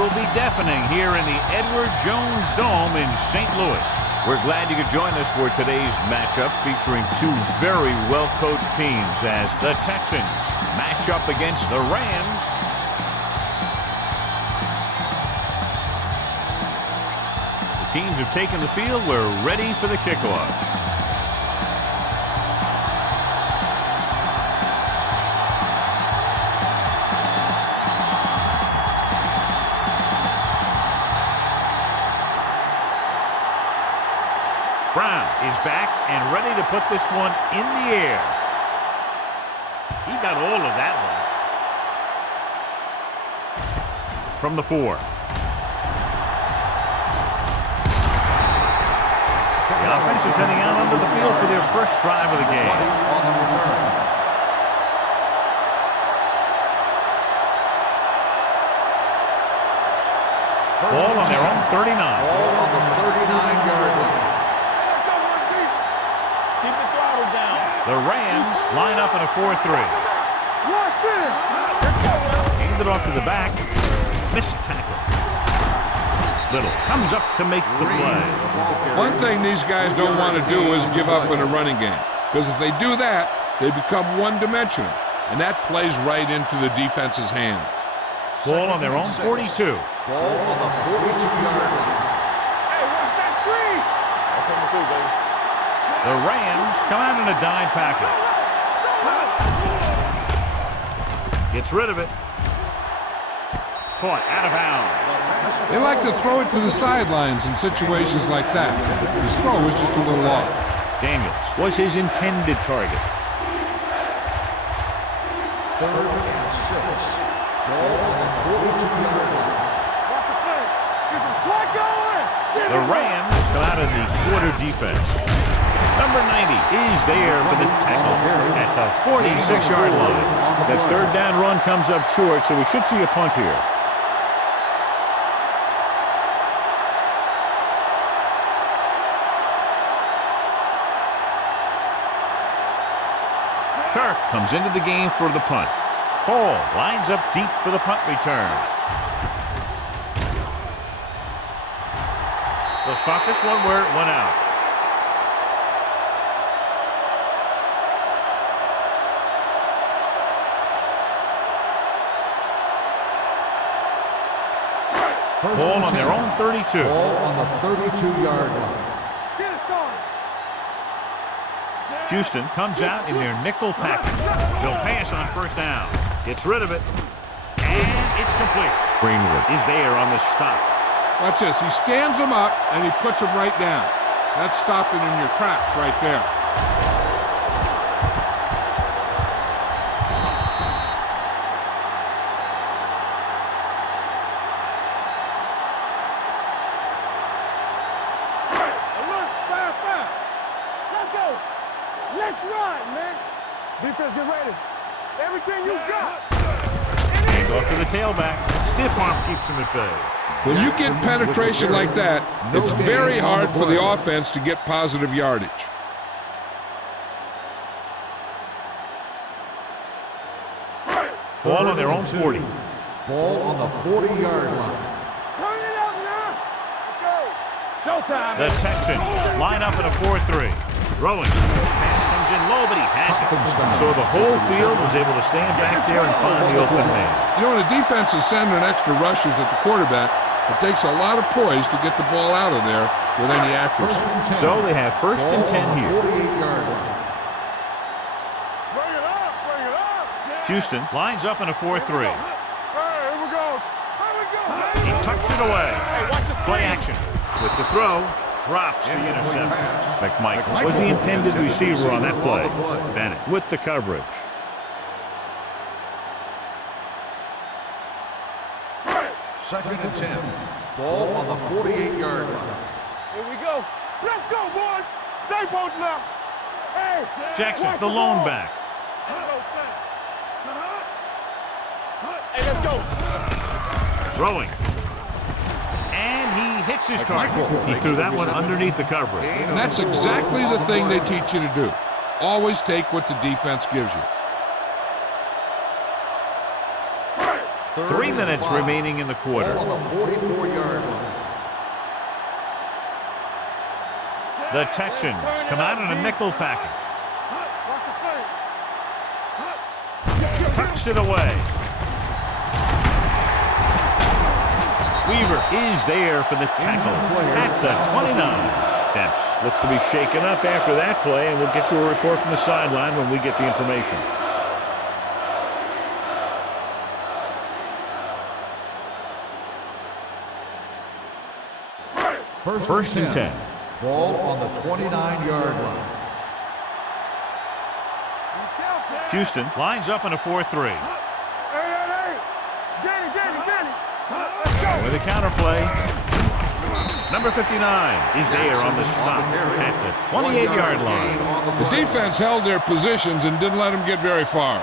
will be deafening here in the Edward Jones Dome in St. Louis. We're glad you could join us for today's matchup featuring two very well-coached teams as the Texans match up against the Rams. The teams have taken the field. We're ready for the kickoff. Brown is back and ready to put this one in the air. He got all of that one. From the 4. The offense is heading out onto the field for their first drive of the game. Ball on their own 39. Ball on the 39-yard line. The Rams line up in a 4-3. Handed off to the back. Missed tackle. Little comes up to make the play. One thing these guys don't want to do is give up in a running game. Because if they do that, they become one-dimensional. And that plays right into the defense's hands. Ball on their own 42. Ball on the 42-yard line. Hey, watch that screen! I'll come through, baby. The Rams come out in a dime package. Gets rid of it. Caught out of bounds. They like to throw it to the sidelines in situations like that. His throw was just a little off. Daniels was his intended target. 3rd and 6. Ball on the 42-yard line. Watch the play. Get some slack going! The Rams come out of the quarter defense. Number 90 is there for the tackle at the 46-yard line. The 3rd down run comes up short, so we should see a punt here. Kirk comes into the game for the punt. Hall lines up deep for the punt return. They'll spot this one where it went out. Ball on their own 32. Ball on the 32-yard line. Get it, son! Houston comes out in their nickel package. They'll pass on 1st down. Gets rid of it. And it's complete. Greenwood is there on the stop. Watch this. He stands them up, and he puts them right down. That's stopping in your tracks right there. Let's ride, man. Defense, get ready. Everything you got. Hand off to the tailback. Stiff arm keeps him at bay. When you get penetration like that, it's very hard for the offense to get positive yardage. Ball on their own 40. Ball on the 40-yard line. Turn it up now. Let's go. Showtime. The Texans line up in a 4-3. Throwing. Pass comes in low, but he has it. So the whole field was able to stand back there and find the open man. You know, when a defense is sending extra rushers at the quarterback, it takes a lot of poise to get the ball out of there with any accuracy. So they have 1st and 10 here. 48-yard line. Bring it up. Bring it up. Houston lines up in a 4-3. Hey, here we go. Here we go. He tucks it away. Hey, watch the Play screen. action. With the throw, drops the interception. McMichael was the intended receiver on that play. Bennett with the coverage. Second and 10. Ball on the 48-yard line. Here we go. Let's go, boys. Stay posted up. Hey, Jackson, watch the lone ball. back. Hey, let's go. Throwing. And he hits his target. He threw that one underneath the coverage. And that's exactly the thing they teach you to do. Always take what the defense gives you. 3 minutes remaining in the quarter. Ball on the 44-yard line. The Texans come out in a nickel package. Tucks it away. Weaver is there for the tackle at the 29. Dempsey looks to be shaken up after that play, and we'll get you a report from the sideline when we get the information. First and 10. Ball on the 29-yard line. Houston lines up in a 4-3. With a counter play. Number 59 is there on the stop at the 28-yard line. The defense held their positions and didn't let them get very far.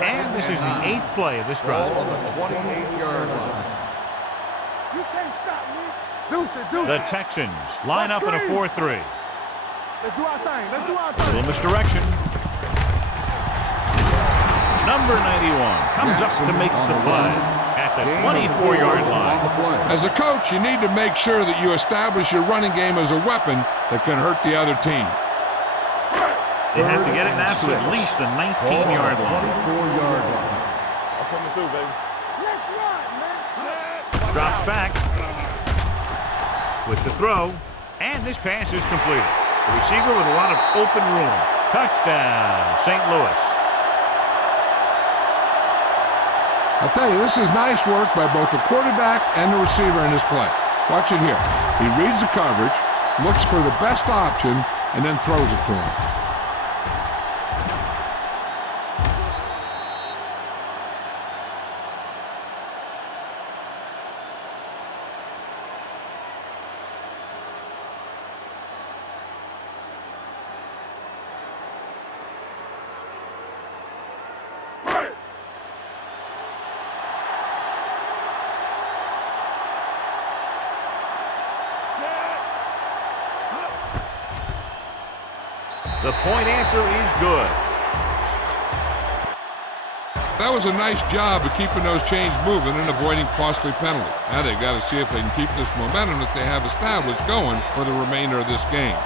And this is the 8th play of this drive. Ball on the 28-yard line. You can't stop me. Deuce it. The Texans line up in a 4-3. Let's do our thing. Let's do our thing. Little misdirection. Number 91 comes up to make the play at the 24-yard line. As a coach, you need to make sure that you establish your running game as a weapon that can hurt the other team. They have to get it now to at least the 19-yard line. 24-yard line. I'm coming through, baby. Let's run, man. Drops back with the throw, and this pass is completed. The receiver with a lot of open room. Touchdown, St. Louis. I'll tell you, this is nice work by both the quarterback and the receiver in this play. Watch it here. He reads the coverage, looks for the best option, and then throws it to him. The point after is good. That was a nice job of keeping those chains moving and avoiding costly penalties. Now they got to see if they can keep this momentum that they have established going for the remainder of this game.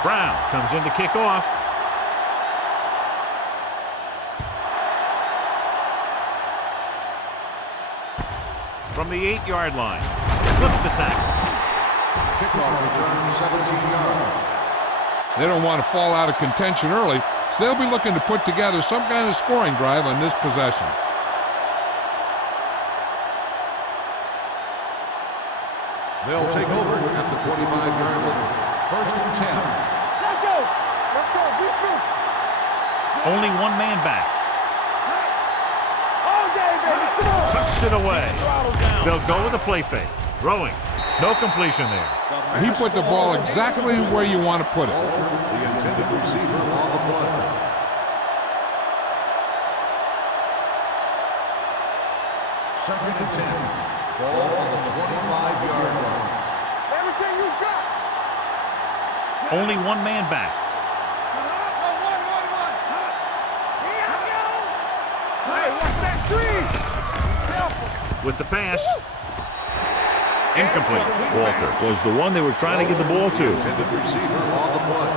Brown comes in to kick off. From the 8-yard line, flips the tackle. Kickoff return 17 yards. They don't want to fall out of contention early, so they'll be looking to put together some kind of scoring drive on this possession. They'll take over at the 25-yard line. First and 10. Let's go. Let's go. Be true. Only one man back. All day, baby. Come on. Tucks it away. They'll go with a play fake. Throwing. No completion there. He put the ball exactly where you want to put it. The intended receiver on the play. Second and 10. Ball on the 25-yard line. Everything you got. Only one man back. Hey, what's that screen? Careful. With the pass. Incomplete. Walter was the one they were trying to get the ball to. Intended receiver on the play.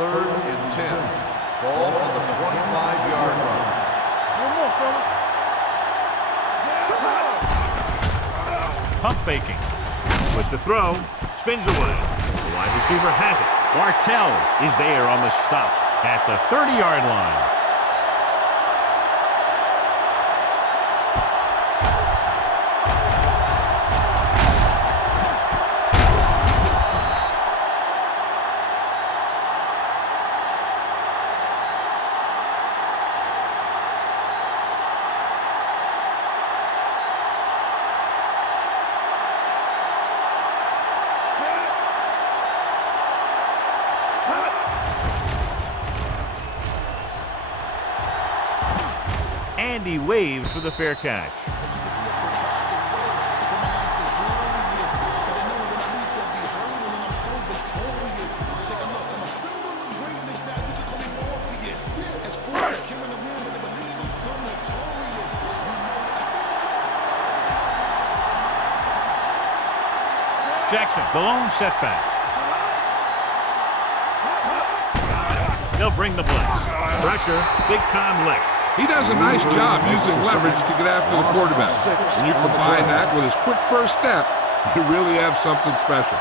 Third and 10. Ball on the 25-yard line. One more, fella. Pump faking. With the throw. Spins away. The wide receiver has it. Bartell is there on the stop at the 30-yard line. And he waves for the fair catch. Jackson, the lone setback. They'll bring the blitz. Pressure, big time lick. He does a nice job using leverage to get after the quarterback. When you combine that with his quick first step, you really have something special.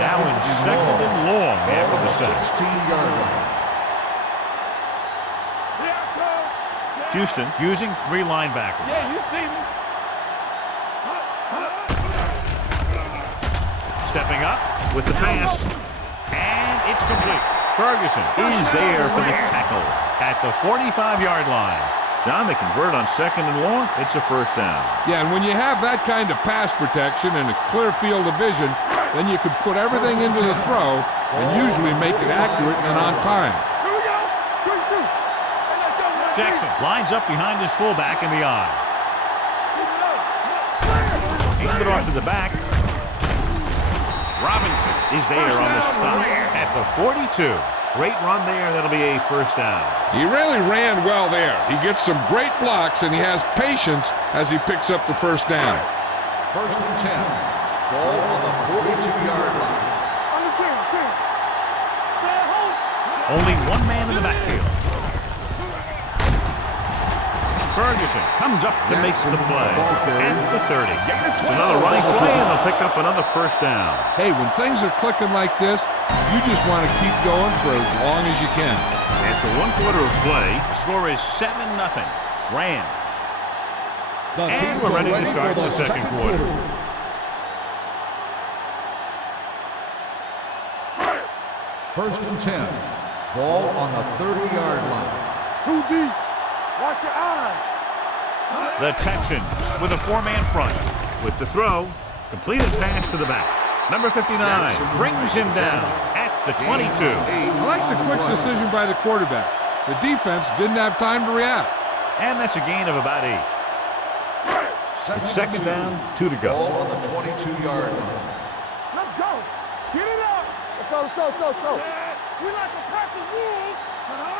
Now in second and long after the sack. 16-yard line. Houston using 3 linebackers. Yeah, you see me. Stepping up with the pass, and it's complete. Ferguson is there for the tackle at the 45-yard line. John, they convert on second and long. It's a first down. Yeah, and when you have that kind of pass protection and a clear field of vision, then you can put everything into the throw and usually make it accurate and on time. Here we go. Good shoot. Hey, let's go. Jackson lines up behind his fullback in the eye. Hand it off to the back. Robinson is there on the stop at the 42. Great run there. That'll be a first down. He really ran well there. He gets some great blocks, and he has patience as he picks up the first down. First and 10. Ball on the 42-yard line. On the 10. Stay home. Only one man in the backfield. Ferguson comes up to make the play at the 30. It's another running play, and they'll pick up another first down. Hey, when things are clicking like this, you just want to keep going for as long as you can. After 1 quarter of play, the score is 7-0. Rams. And we're ready to start the second quarter. First and 10. Ball on the 30-yard line. Too deep. Watch your eyes. The Texans with a 4-man front. With the throw, completed pass to the back. Number 59 brings him down at the 22. I like the quick decision by the quarterback. The defense didn't have time to react. And that's a gain of about 8. It's second down, 2 to go. Ball on the 22-yard line. Let's go. Get it up. Let's go. We like to practice rules.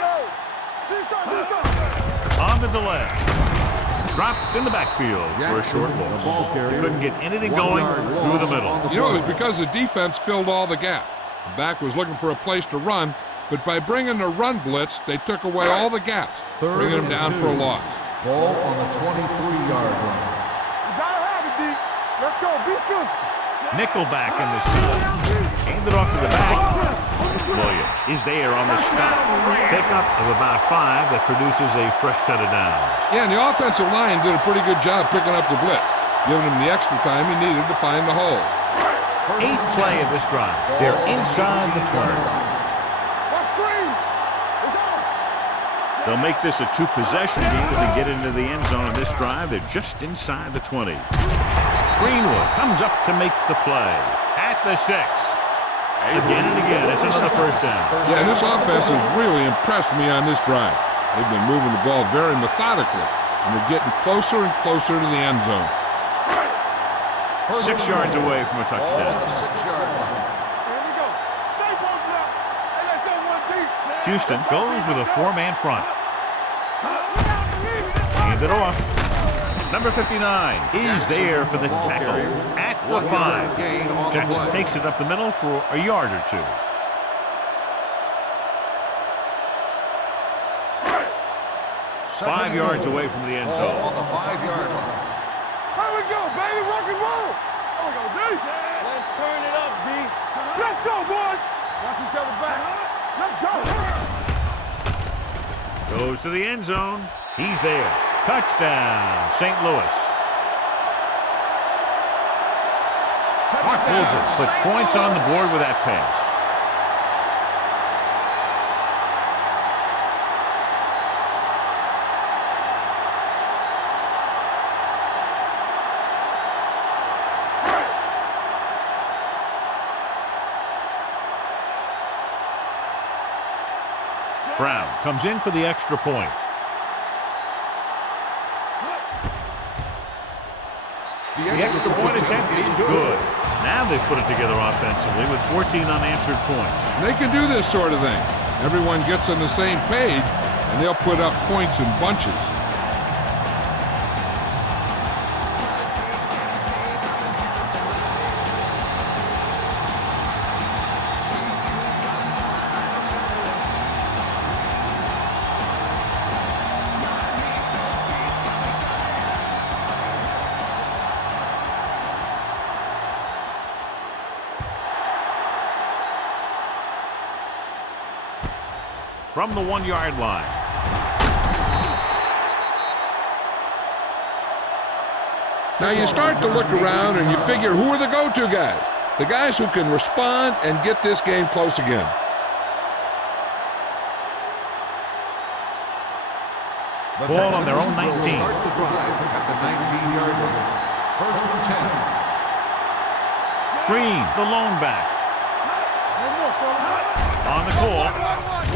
Go. Do something. On the delay. Dropped in the backfield for a short loss. Couldn't get anything going through the middle. You know, it was because the defense filled all the gaps. The back was looking for a place to run, but by bringing the run blitz, they took away all the gaps, bringing them down for a loss. Ball on the 23-yard line. You gotta have it, D. Let's go. Be good. Nickelback in this time. Hand it off to the back. Williams is there on the stop. Pickup of about 5 that produces a fresh set of downs. Yeah, and the offensive line did a pretty good job picking up the blitz, giving him the extra time he needed to find the hole. 8th play of this drive. They're inside the 20. What screen? It's on. They'll make this a 2-possession game if they get into the end zone in this drive. They're just inside the 20. Greenwood comes up to make the play at the 6. Again and again, it's another first down. Yeah, and this offense has really impressed me on this drive. They've been moving the ball very methodically, and they're getting closer and closer to the end zone. 6 yards away from a touchdown. Ball on the 6-yard line. Here we go. Stay both left. Hey, let's go one deep. Houston goes with a 4-man front. Hand it off. Number 59 is there for the tackle at the 5. Jackson takes it up the middle for a yard or 2. Five yards away from the end zone. Ball on the 5-yard line. Here we go, baby. Rock and roll. There we go, D. Let's turn it up, D. Let's go, boys. Watch each other back. Let's go. Goes to the end zone. He's there. Touchdown, St. Louis. Mark Bulger puts points on the board with that pass. Brown comes in for the extra point. The extra point attempt is good. Now they've put it together offensively with 14 unanswered points. They can do this sort of thing. Everyone gets on the same page, and they'll put up points in bunches. From the 1-yard line. Now you start to look around and you figure, who are the go-to guys? The guys who can respond and get this game close again. Ball on their own 19. Start the drive at the 19-yard line. First and 10. Green, the lone back. On the call,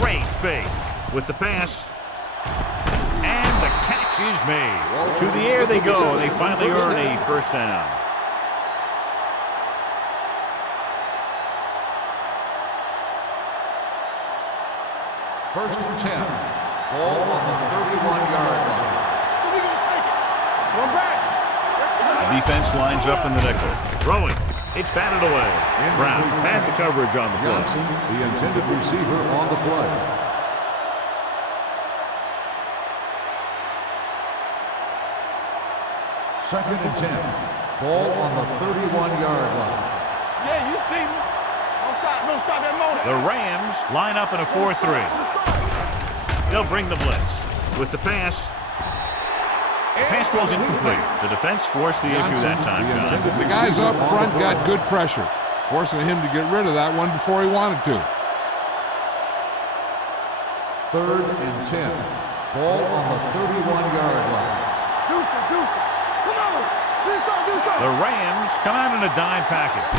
great fake with the pass, and the catch is made. To the air they go. They finally earn a first down. First and 10. Ball on the 31-yard line. One back. The defense lines up in the nickel. Throwing. It's batted away. Brown had the coverage on the play. Johnson, the intended receiver on the play. Second and 10. Ball on the 31-yard line. Yeah, you see me. Don't stop that motor. The Rams line up in a 4-3. They'll bring the blitz. With the pass. The pass was incomplete. The defense forced the issue that time, John. The guys up front got good pressure, forcing him to get rid of that one before he wanted to. Third and 10. Ball on the 31-yard line. Deuce it. Come on. Do something. The Rams come out in a dime package.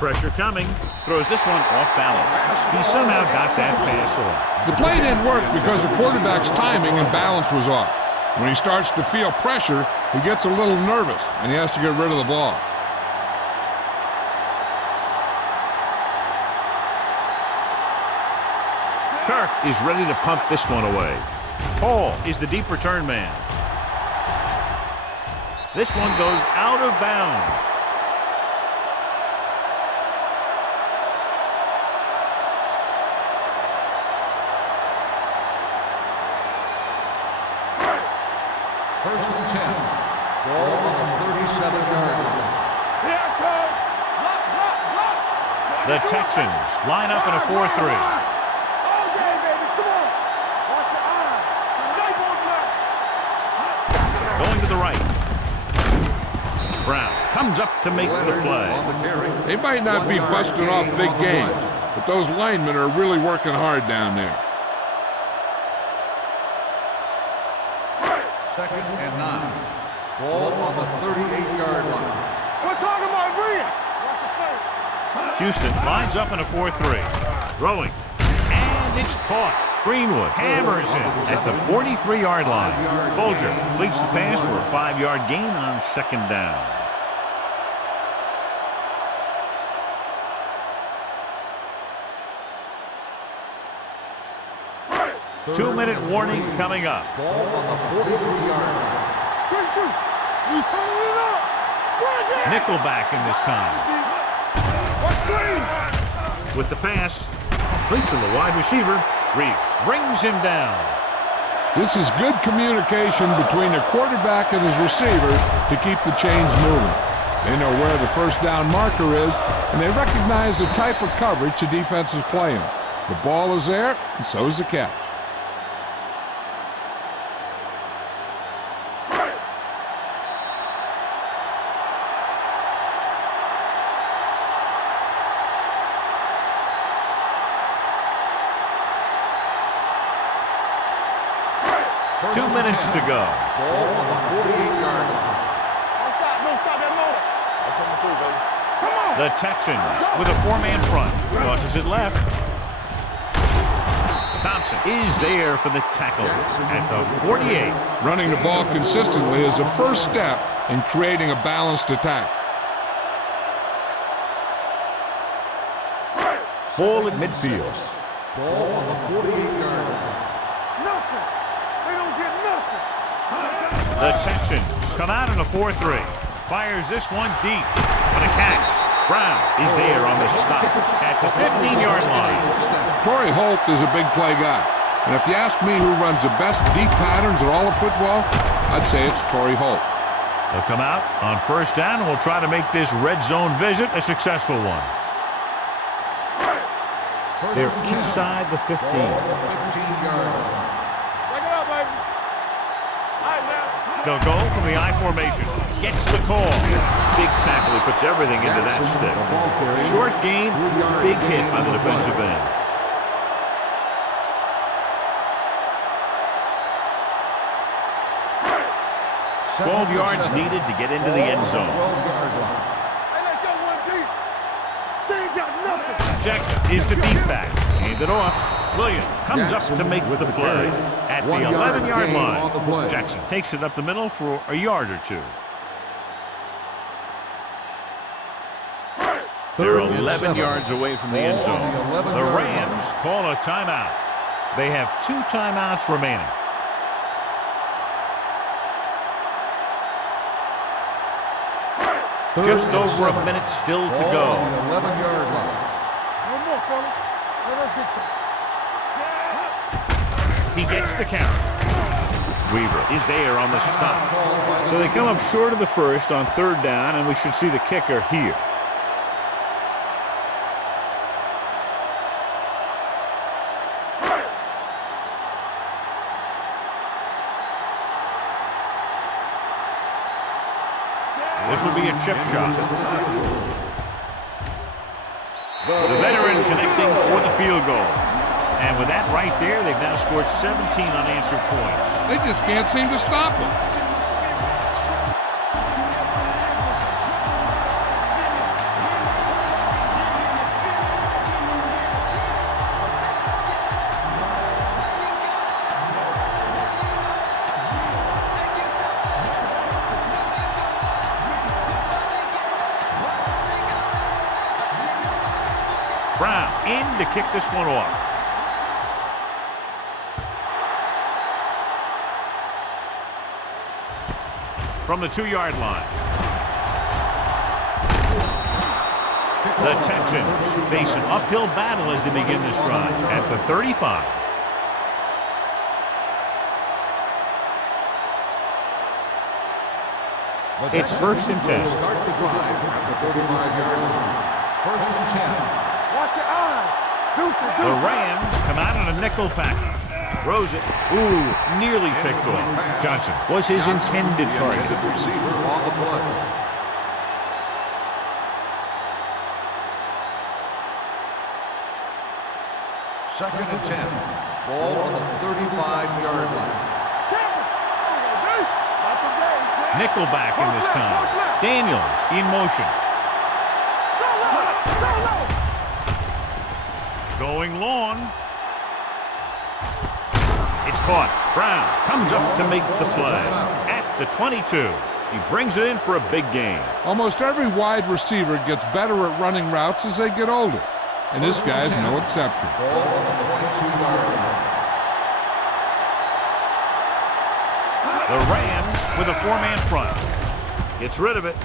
Pressure coming. Throws this one off balance. He somehow got that pass off. The play didn't work because the quarterback's timing and balance was off. When he starts to feel pressure, he gets a little nervous, and he has to get rid of the ball. Kirk is ready to pump this one away. Hall is the deep return man. This one goes out of bounds. First and 10. Ball on the 37-yard line. Here it comes. Block. The Texans line up in a 4-3. All day, baby. Come on. Watch your eyes. Going to the right. Brown comes up to make the play. On the carry. They might not be busting off big games, but those linemen are really working hard down there. Second and 9. Ball on the 38-yard line. We're talking about Bria. Houston lines up in a 4-3. Throwing. And it's caught. Greenwood hammers it at the 43-yard line. Bolger completes the pass for a 5-yard gain on second down. Two-minute warning coming up. Ball on the 43-yard line. You turning it up. Nickelback in this time. Watch Green. With the pass, complete to the wide receiver. Reeves brings him down. This is good communication between the quarterback and his receivers to keep the chains moving. They know where the first down marker is, and they recognize the type of coverage the defense is playing. The ball is there, and so is the catch. Two minutes to go. Ball on the 48-yard line. Don't stop that motor. Come on. The Texans with a 4-man front. Crosses it left. Johnson is there for the tackle at the 48. Running the ball consistently is the first step in creating a balanced attack. Ball at midfield. Ball on the 48-yard line. Nothing. They don't get nothing. The Texans come out in a 4-3. Fires this one deep. But a catch. Brown is there on the stop at the 15-yard line. Torrey Holt is a big play guy. And if you ask me who runs the best deep patterns in all of football, I'd say it's Torrey Holt. They'll come out on first down and we'll try to make this red zone visit a successful one. They're inside the 15. 15-yard line. Break it up, baby. All right, now. They'll go from the I formation. Gets the call. Big tackle. He puts everything into that stick. Short gain, big hit by the defensive end. $12 yards needed to get into the end zone. 12-yard line. Hey, let's go one deep. They ain't got nothing. Jackson is the deep back. Hand it off. Williams comes up to make the play at the 11-yard line. Jackson takes it up the middle for a yard or two. They're 11 yards away from the end zone. The Rams call a timeout. They have 2 timeouts remaining. Just over a minute still to go. 11-yard line. No more, fellas. Let us get to it. He gets the count. Weaver is there on the stop. So they come up short of the first on third down, and we should see the kicker here. This will be a chip shot. The veteran connecting for the field goal. And with that right there, they've now scored 17 unanswered points. They just can't seem to stop him. Brown in to kick this one off. From the 2-yard line. The Texans face an uphill battle as they begin this drive at the 35. It's 1st and 10. Start the drive at the 45-yard line. 1st and 10. Watch your eyes. Deuces, The Rams come out in a nickel package. Throws it. Ooh, nearly picked off. Johnson was his intended target. Receiver on the play. Second and 10. Ball on the 35-yard line. Nickelback in this time. Daniels in motion. Going long. It's caught. Brown comes up to make the play at the 22. He brings it in for a big gain. Almost every wide receiver gets better at running routes as they get older. And this guy's no exception. Ball on the 22-yard line. The Rams with a 4-man front. Gets rid of it.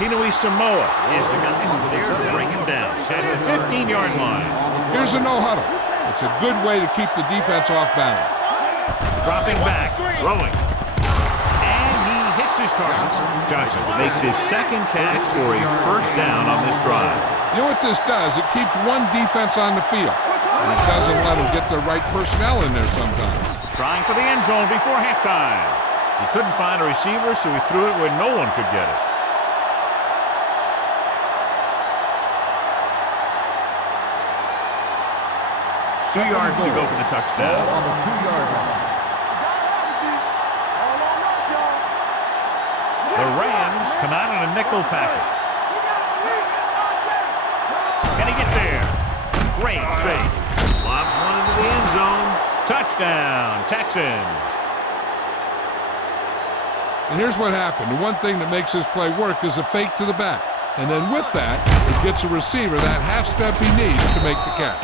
Tinui Samoa is the guy who's there to bring him down at the 15-yard line. Here's a no-huddle. It's a good way to keep the defense off balance. Dropping back, throwing. And he hits his target. Johnson makes his second catch for a first down on this drive. You know what this does? It keeps one defense on the field. And it doesn't let them get the right personnel in there sometimes. Trying for the end zone before halftime. He couldn't find a receiver, so he threw it where no one could get it. Two yards to go for the touchdown. Ball on the 2-yard line. The Rams come out in a nickel package. Can he get there? Great fake. Lobs one into the Touchdown, Texans. And here's what happened. The one thing that makes this play work is a fake to the back. And then with that, it gets a receiver that half step he needs to make the catch.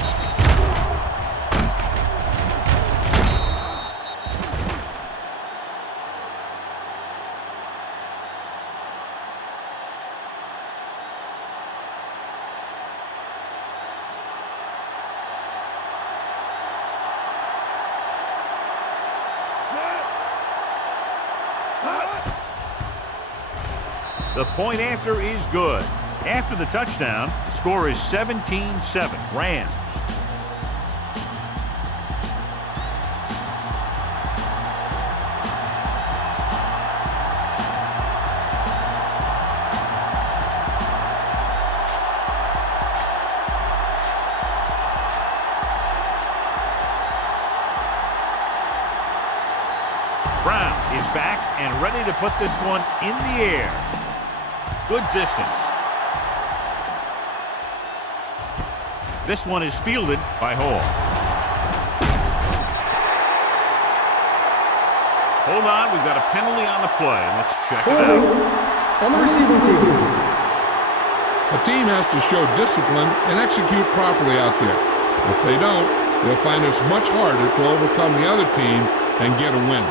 The point after is good. After the touchdown, the score is 17-7. Rams. Brown is back and ready to put this one in the air. Good distance. This one is fielded by Hall. Hold on, we've got a penalty on the play. Let's check it out. On the receiving team. A team has to show discipline and execute properly out there. If they don't, they'll find it's much harder to overcome the other team and get a win.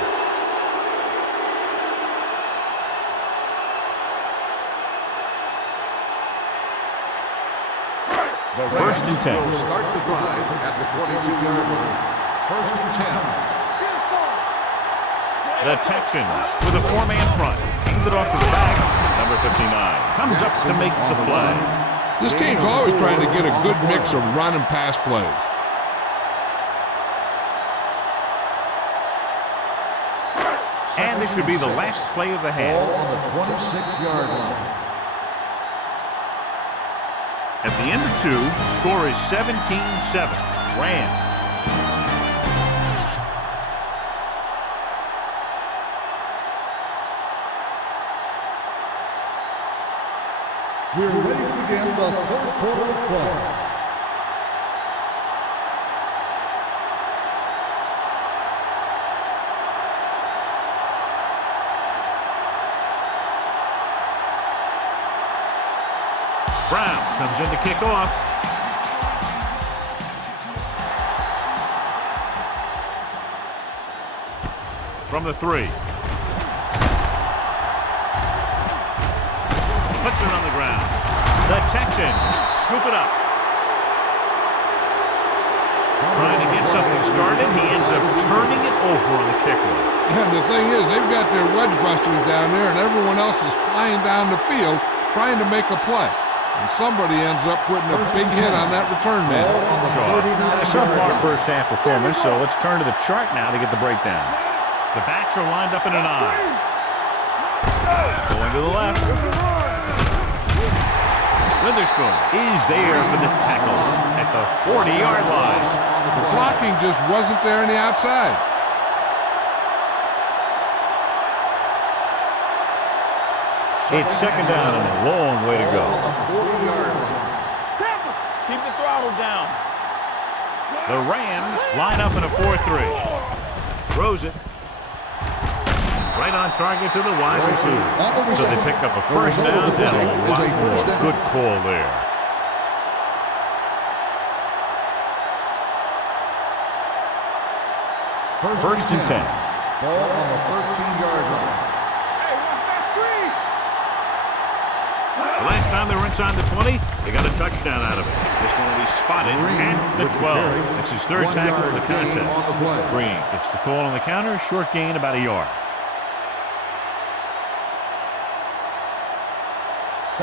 First and 10. Will start the drive at the 22-yard line. First and 10. The Texans with a four-man front. Hands it off to the back. Number 59 comes up to make the play. This team's always trying to get a good mix of run and pass plays. And this should be the last play of the half. Ball on the 26-yard line. At the end of 2, the score is 17-7. Rams. We're ready to begin the third quarter of play. Brown comes in to kick off. From the 3. Puts it on the ground. The Texans scoop it up. Trying to get something started. He ends up turning it over on the kickoff. And the thing is, they've got their wedge busters down there, and everyone else is flying down the field trying to make a play. And somebody ends up putting a big hit on that return man. A subpar first half performance, so let's turn to the chart now to get the breakdown. The backs are lined up in an I. Going to the left. Witherspoon is there for the tackle at the 40-yard line. The blocking just wasn't there on the outside. It's second down and a long way to go. Keep the throttle down. The Rams line up in a 4-3. Throws it. Right on target to the wide receiver. So they pick up a first down and a lot more. Good call there. First and 10. Ball on the 13-yard line. Hey, watch that screen. The last time they were inside the 20, they got a touchdown out of it. This one will be spotted at the 12. It's his third tackle of the contest. Green gets the call on the counter. Short gain, about a yard.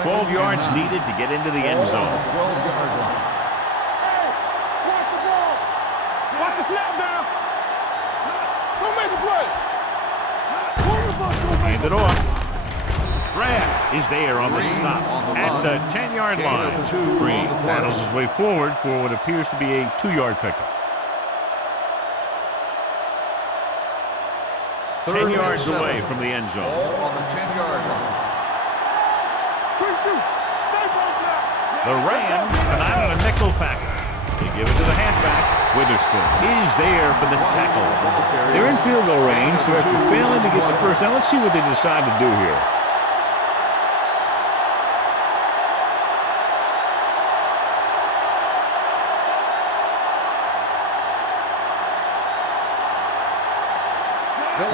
12 yards needed to get into the end zone. 12-yard line. Hey, watch the ball. Watch the snap down. Don't make a play. Hand it off. Grab is there on the stop at the 10-yard line. Green battles his way forward for what appears to be a 2-yard pickup. 10 yards away from the end zone. Ball on the 10-yard line. The Rams are not in a nickel package. They give it to the halfback. Witherspoon is there for the tackle. They're in field goal range, so after failing to get the first down, let's see what they decide to do here.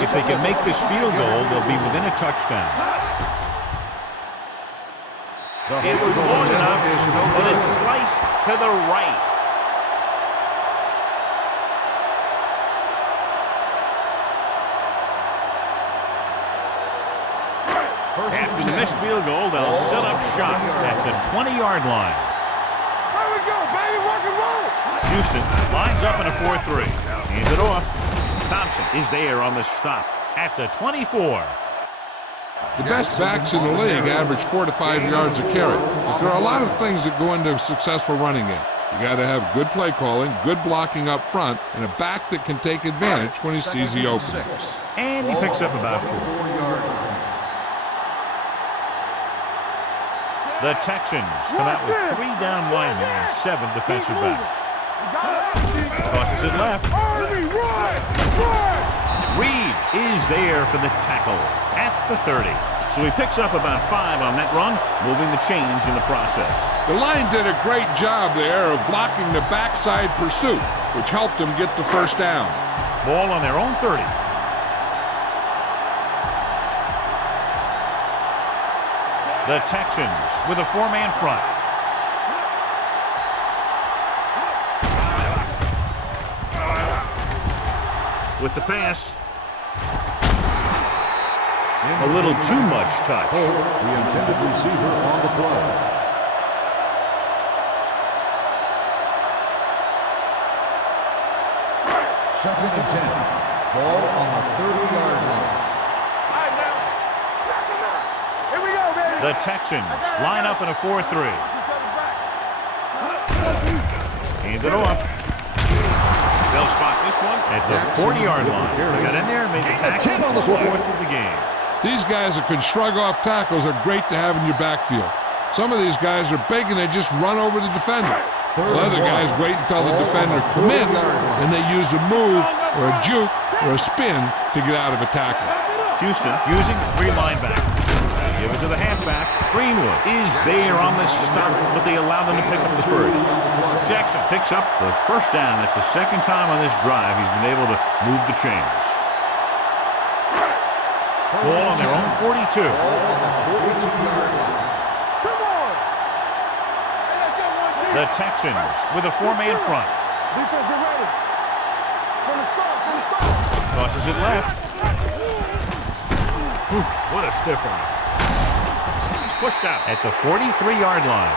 If they can make this field goal, they'll be within a touchdown. It was long enough, but it's sliced to the right. After the missed field goal, they'll set up shop at the 20-yard line. There we go, baby, rock and roll. Houston lines up in a 4-3. Hands it off. Thompson is there on the stop at the 24. The best backs in the league average 4 to 5 yards a carry. But there are a lot of things that go into a successful running game. You got to have good play calling, good blocking up front, and a back that can take advantage when he sees the opening. And he picks up about 4. The Texans come out with 3 down linemen and 7 defensive backs. Tosses it left. Reed is there for the tackle at the 30. So he picks up about 5 on that run, moving the chains in the process. The line did a great job there of blocking the backside pursuit, which helped them get the first down. Ball on their own 30. The Texans with a 4-man front. With the pass. A little too much touch. The intended receiver on the play. Second and 10. Ball on the 30-yard line. Here we go, baby. The Texans line up in a 4-3. Hand it off. They'll spot this one at the 40-yard line. They got in there and made the tackle on the 4th of the game. These guys that can shrug off tackles are great to have in your backfield. Some of these guys are big and they just run over the defender. Other guys wait until the defender commits and they use a move or a juke or a spin to get out of a tackle. Houston using 3 linebackers. Give it to the halfback. Greenwood is there on the stop, but they allow them to pick up the first. Jackson picks up the first down. That's the second time on this drive he's been able to move the chains. Ball on their own 42. Come on. The Texans with a 4-man front. Defense, get ready. From the start. Tosses it left. What a stiff one. He's pushed out at the 43-yard line.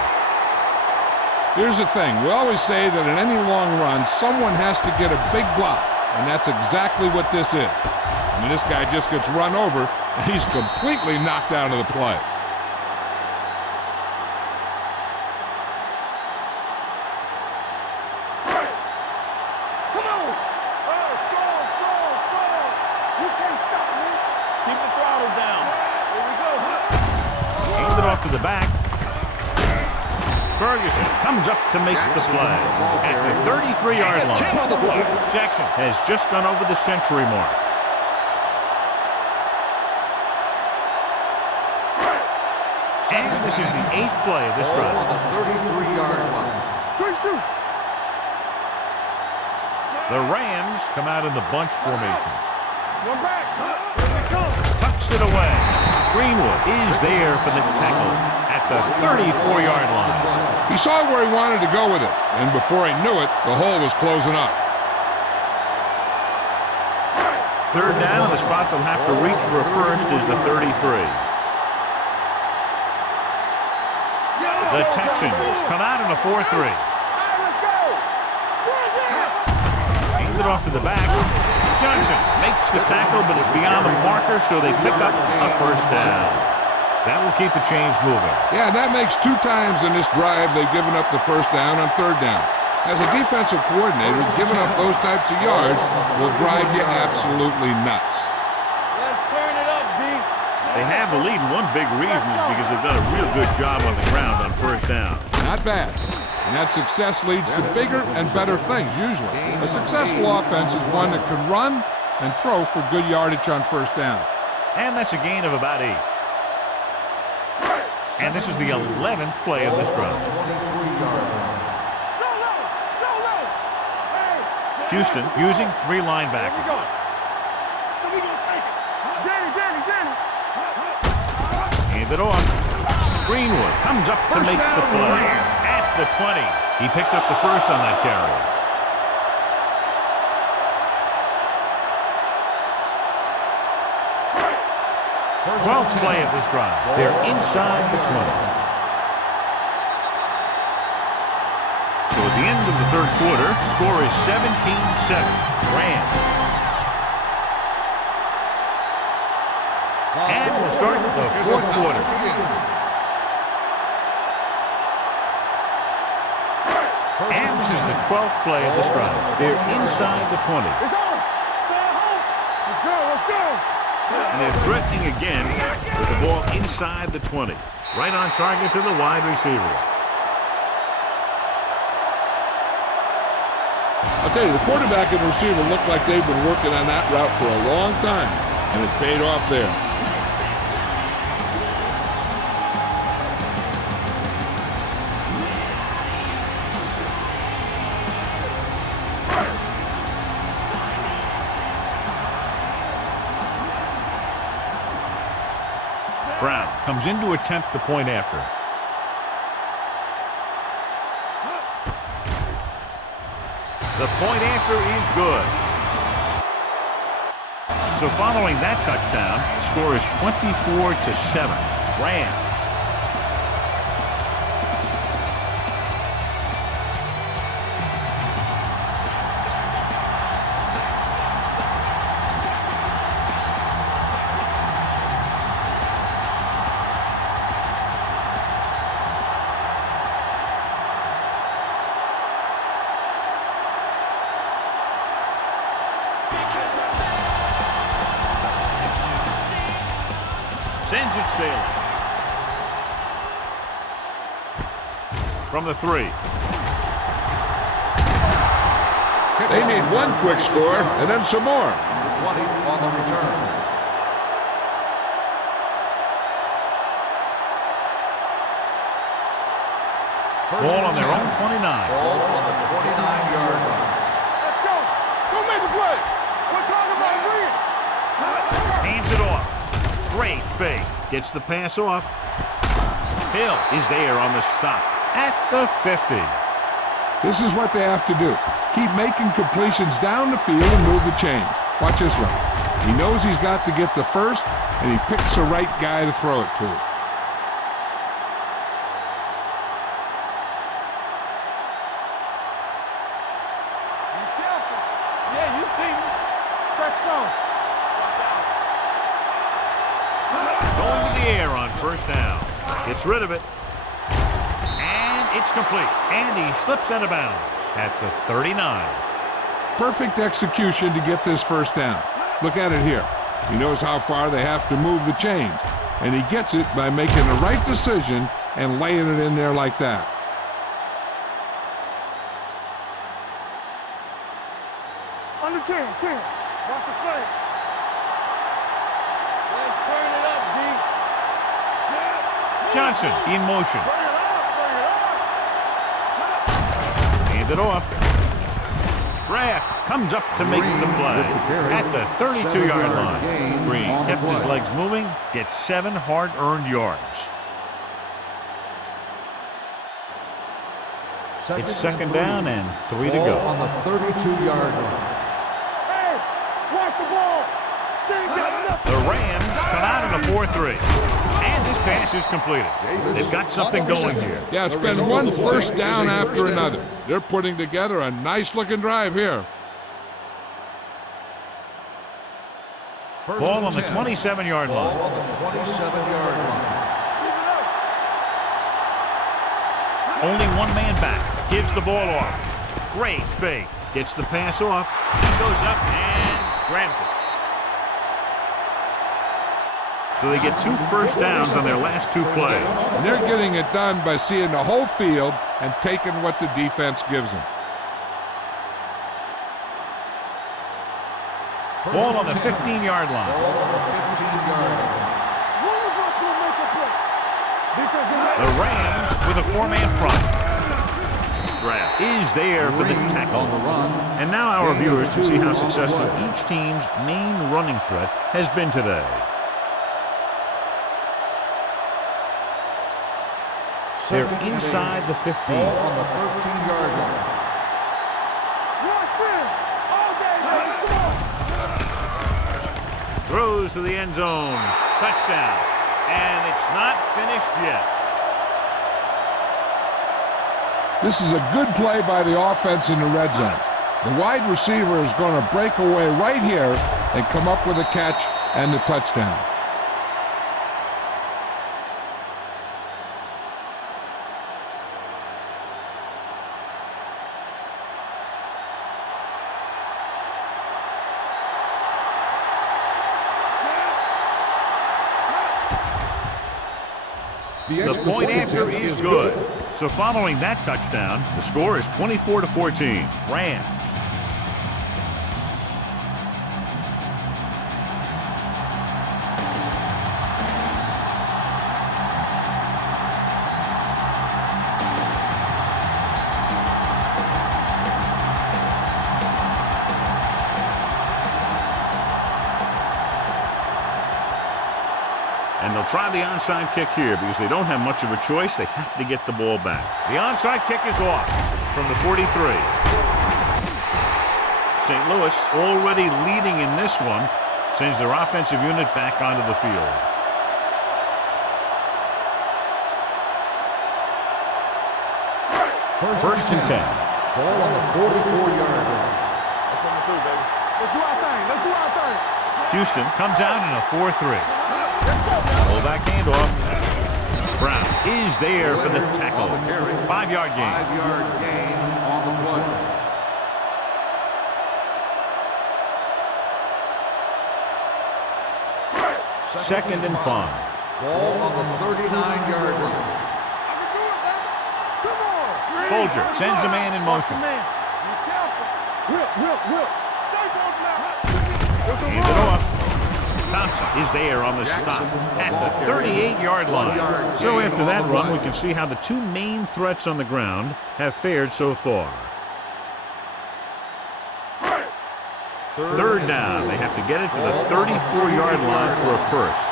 Here's the thing. We always say that in any long run, someone has to get a big block, and that's exactly what this is. I mean, this guy just gets run over, and he's completely knocked out of the play. Come on. Strong. You can't stop me. Keep the throttle down. Here we go. Hand it off to the back. Ferguson comes up to make the play at the 33-yard line. Jackson has just gone over the century mark. And this is the 8th play of this drive. On the 33-yard line. Good shoot. The Rams come out in the bunch formation. One back. Here we come. Tucks it away. Greenwood is there for the tackle at the 34-yard line. He saw where he wanted to go with it, and before he knew it, the hole was closing up. 3rd down, and the spot they'll have to reach for a first is the 33. The Texans come out in a 4-3. Let's go. Hand it off to the back. Johnson makes the tackle, but it's beyond the marker, so they pick up a first down. That will keep the chains moving. Yeah, that makes 2 times in this drive they've given up the first down on 3rd down. As a defensive coordinator, giving up those types of yards will drive you absolutely nuts. Let's turn it up, D. They have the lead, and one big reason is because they've done a real good job on the ground on first down. Not bad. And that success leads to bigger and better things, usually. A successful offense is one that can run and throw for good yardage on first down. And that's a gain of about 8. And this is the 11th play of this drive. Houston using 3 linebackers. Hand it off. Greenwood comes up to make the play at the 20. He picked up the first on that carry. First 12th play of this drive. They're inside the 20. So at the end of the third quarter, score is 17-7. Rams. And we'll start the fourth quarter. And this is the 12th play of this drive. They're inside the 20. It's on. Stay home. Let's go. Let's go. And they're threatening again with the ball inside the 20. Right on target to the wide receiver. I'll tell you, the quarterback and the receiver look like they've been working on that route for a long time, and it's paid off there. Brown comes in to attempt the point after. The point after is good. So following that touchdown, the score is 24-7. Rams. Sends it sailing. From the 3. They need one quick score and then some more. The 20 on the return. Ball on their own 29. Ball on the 29-yard line. Let's go. Go make the play. We're talking about Reed. Hands it off. Great fake. Gets the pass off. Hill is there on the stop at the 50. This is what they have to do. Keep making completions down the field and move the chains. Watch this one. He knows he's got to get the first, and he picks the right guy to throw it to. Yeah, you see me. Press strong. Going to the air on first down. Gets rid of it. And it's complete. And he slips out of bounds at the 39. Perfect execution to get this first down. Look at it here. He knows how far they have to move the chains, and he gets it by making the right decision and laying it in there like that. Under 10. Watch the play. Let's turn it up, D. Johnson in motion. Bring it up. Hand it off. Draft comes up to make the play at the 32-yard line. Green kept his legs moving, gets 7 hard-earned yards. It's second down and 3 to go. Ball on the 32-yard line. Hey, watch the ball. They ain't got nothing. The Rams come out in a 4-3. And this pass is completed. They've got something going here. Yeah, it's been one first down after another. They're putting together a nice-looking drive here. Ball on the 27-yard Ball line. on the 27-yard line. Only one man back. Gives the ball off. Great fake. Gets the pass off. He goes up and grabs it. So they get 2 first downs on their last 2 plays. And they're getting it done by seeing the whole field and taking what the defense gives them. Ball on the 15-yard line. The Rams with a 4-man front. Draft is there for the tackle. And now our viewers can see how successful each team's main running threat has been today. They're inside the 15. On the 13-yard line. Throws to the end zone. Touchdown. And it's not finished yet. This is a good play by the offense in the red zone. The wide receiver is going to break away right here and come up with a catch and the touchdown. The point after is good. So following that touchdown, the score is 24-14. Rams. And they'll try the onside kick here because they don't have much of a choice. They have to get the ball back. The onside kick is off from the 43. St. Louis already leading in this one, sends their offensive unit back onto the field. First and 10. Ball on the 44-yard line. Let's do our thing. Let's do our thing. Houston comes out in a 4-3. Fullback handoff. Brown is there for the tackle. 5-yard gain. 5-yard gain on the play. Second and 5. Ball on the 39-yard line. Bolger sends a man in motion. Hand it off. Thompson is there on the stop at the 38-yard line. So after that run, we can see how the 2 main threats on the ground have fared so far. Third down. They have to get it to the 34-yard line for a first.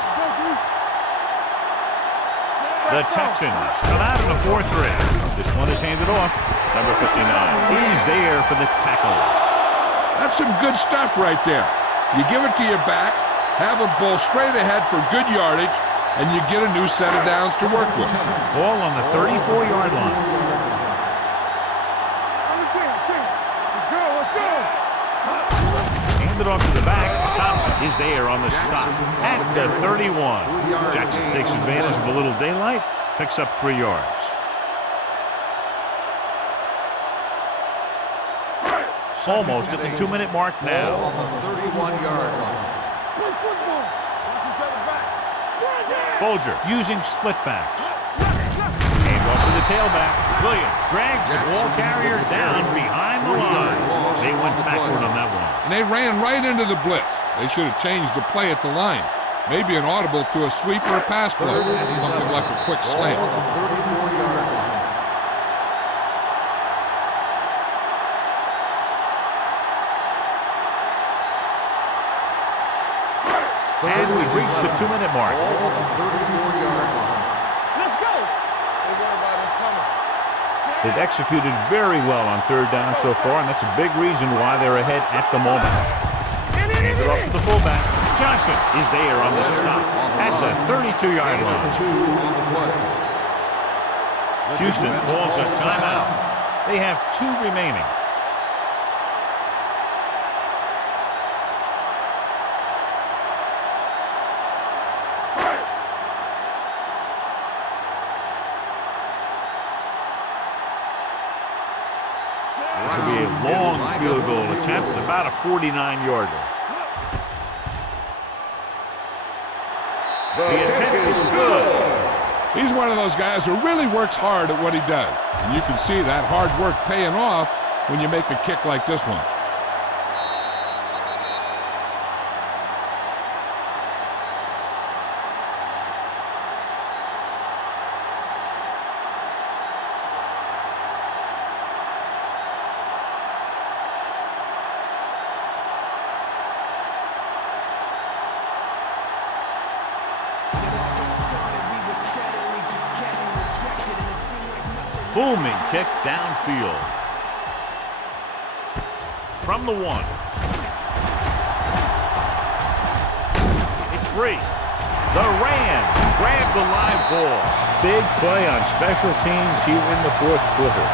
The Texans come out in a 4-3. This one is handed off. Number 59 is there for the tackle. That's some good stuff right there. You give it to your back, have a ball straight ahead for good yardage, and you get a new set of downs to work with. Ball on the 34-yard line. Handed off to the back. Thompson is there on the stop at the 31. Jackson takes advantage of a little daylight, picks up 3 yards. Almost at the 2-minute mark now. On the 31-yard line. Bolger using split backs. Hand off to the tailback. Williams drags the ball carrier down behind the line. They went backward on that one. And they ran right into the blitz. They should have changed the play at the line. Maybe an audible to a sweep or a pass play. Something like a quick slant. On the 34-yard line. And we've reached the 2-minute mark. Ball on the 34-yard line. Let's go. They've executed very well on third down so far, and that's a big reason why they're ahead at the moment. Hand it off to the fullback. Johnson is there on the stop at the 32-yard line. Houston calls a timeout. They have 2 remaining. This will be a long field goal attempt, about a 49-yarder. The attempt is good. He's one of those guys who really works hard at what he does. And you can see that hard work paying off when you make a kick like this one. Booming kick downfield. From the 1. It's free. The Rams grab the live ball. Big play on special teams here in the 4th quarter.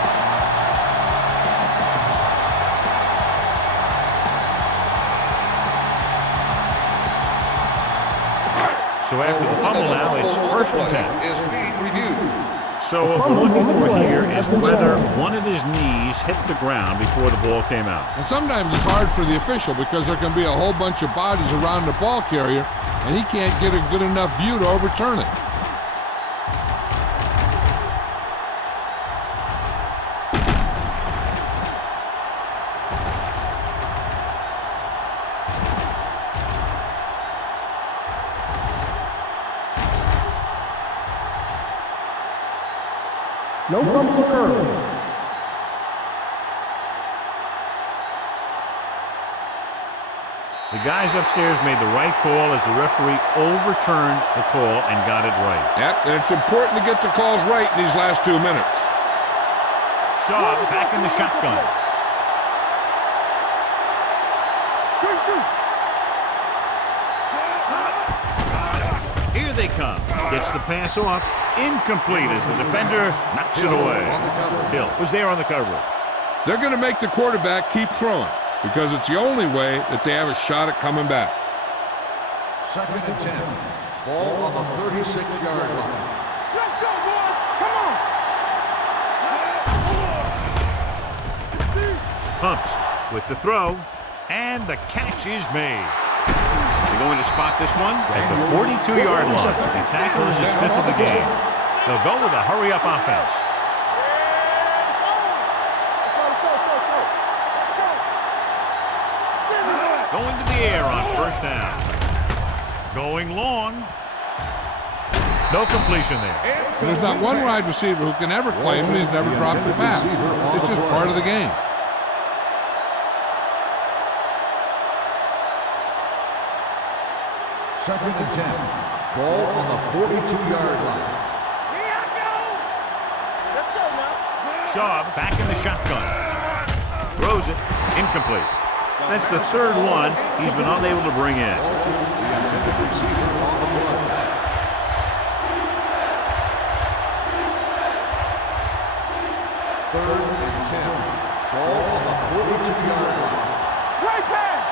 So after the fumble now, it's 1st and 10. Is being reviewed. So what we're looking for here is whether one of his knees hit the ground before the ball came out. And sometimes it's hard for the official because there can be a whole bunch of bodies around the ball carrier, and he can't get a good enough view to overturn it. No fumble occurred. The guys upstairs made the right call as the referee overturned the call and got it right. Yep, and it's important to get the calls right in these last 2 minutes. Shaw back in the shotgun. Here they come. Gets the pass off. Incomplete as the defender knocks it away. Hill was there on the coverage. They're going to make the quarterback keep throwing because it's the only way that they have a shot at coming back. 2nd and 10. Ball on the 36-yard line. Let's go, boys. Come on. Pumps with the throw, and the catch is made. They're going to spot this one at the 42-yard line. The tackle is his 5th of the game. They'll go with a hurry-up offense. Going to the air on 1st down. Going long. No completion there. There's not one wide receiver who can ever claim that he's never dropped a pass. It's just part of the game. Second and 10. Ball on the 42-yard line. Here I go. Let's go now. Shaw back in the shotgun. Throws it. Incomplete. That's the 3rd one he's been unable to bring in. The intended receiver on the play. Third and 10. Ball on the 42-yard line. Right pass.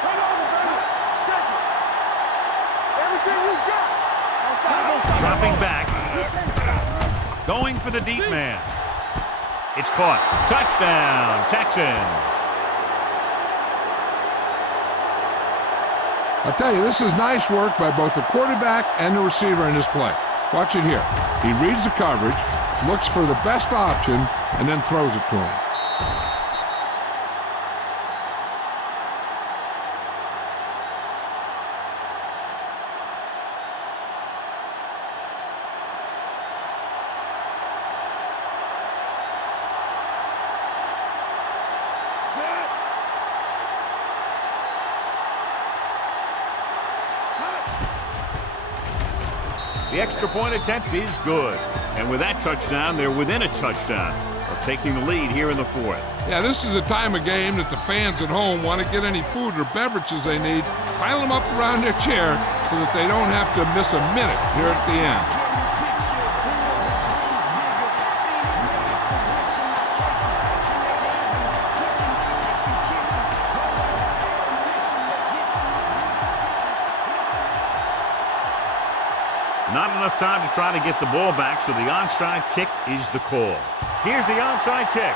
Turn over, baby. Check it. Everything you got. Don't stop, don't stop. Dropping back. Going for the deep man. It's caught. Touchdown, Texans. I'll tell you, this is nice work by both the quarterback and the receiver in this play. Watch it here. He reads the coverage, looks for the best option, and then throws it to him. The extra point attempt is good. And with that touchdown, they're within a touchdown of taking the lead here in the 4th. Yeah, this is a time of game that the fans at home want to get any food or beverages they need, pile them up around their chair so that they don't have to miss a minute here at the end. Not enough time to try to get the ball back, so the onside kick is the call. Here's the onside kick.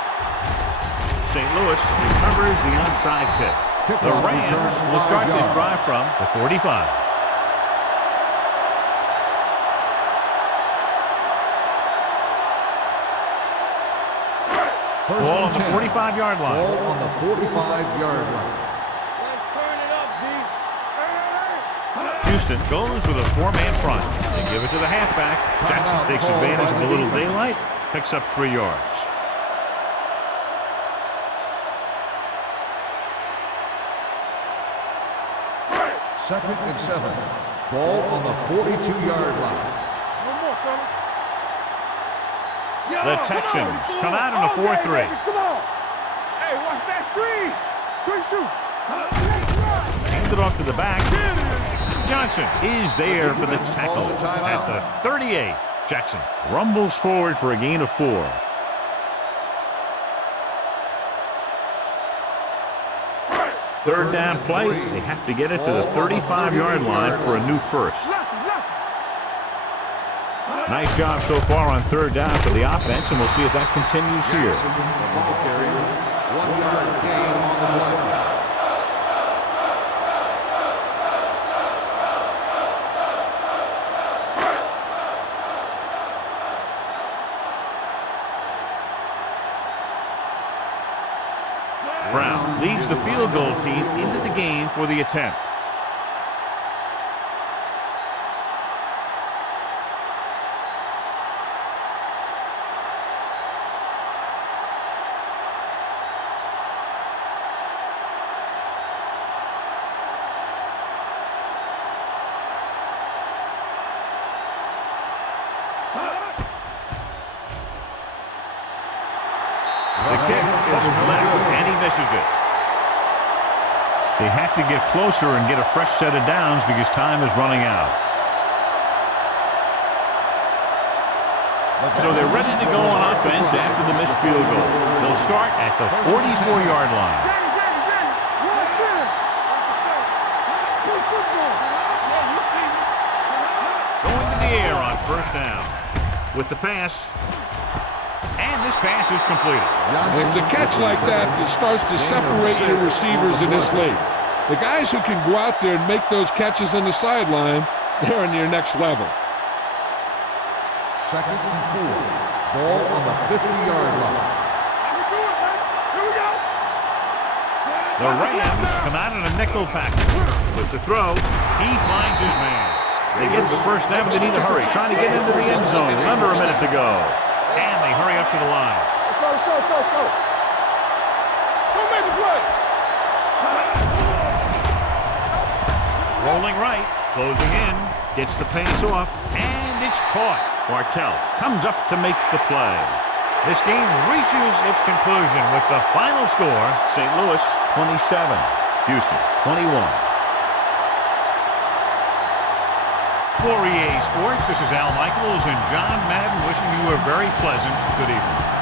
St. Louis recovers the onside kick. The Rams will start this drive from the 45. Ball on the 45-yard line. Ball on the 45-yard line. Let's turn it up, D. Houston goes with a four-man front. They give it to the halfback. Jackson takes advantage of a little daylight, picks up 3 yards. Second and 7. Ball on the 42-yard line. One more, fella. The Texans come out in a 4-3. Come on. Hey, watch that screen. Good shoot. Hand it off to the back. Johnson is there for the tackle at the 38. Jackson rumbles forward for a gain of 4. Third down play. They have to get it to the 35-yard line for a new first. Nice job so far on third down for the offense, and we'll see if that continues here. Ball carrier, 1-yard gain on the play. Brown leads the field goal team into the game for the attempt. The kick is left, and he misses it. They have to get closer and get a fresh set of downs because time is running out. So they're ready to go on offense after the missed field goal. They'll start at the 44-yard line. Going to the air on first down. With the pass. And this pass is completed. It's a catch like that that starts to separate your receivers in this league. The guys who can go out there and make those catches on the sideline, they're in your next level. Second and 4. Ball on the 50-yard line. The Rams come out in a nickel package. With the throw, he finds his man. They get the first down, but they need to hurry. Trying to get into the end zone with under a minute to go. And they hurry up to the line. Let's go. Don't make a play. Rolling right, closing in, gets the pass off, and it's caught. Bartell comes up to make the play. This game reaches its conclusion with the final score, St. Louis 27, Houston 21. For EA Sports, this is Al Michaels and John Madden wishing you a very pleasant good evening.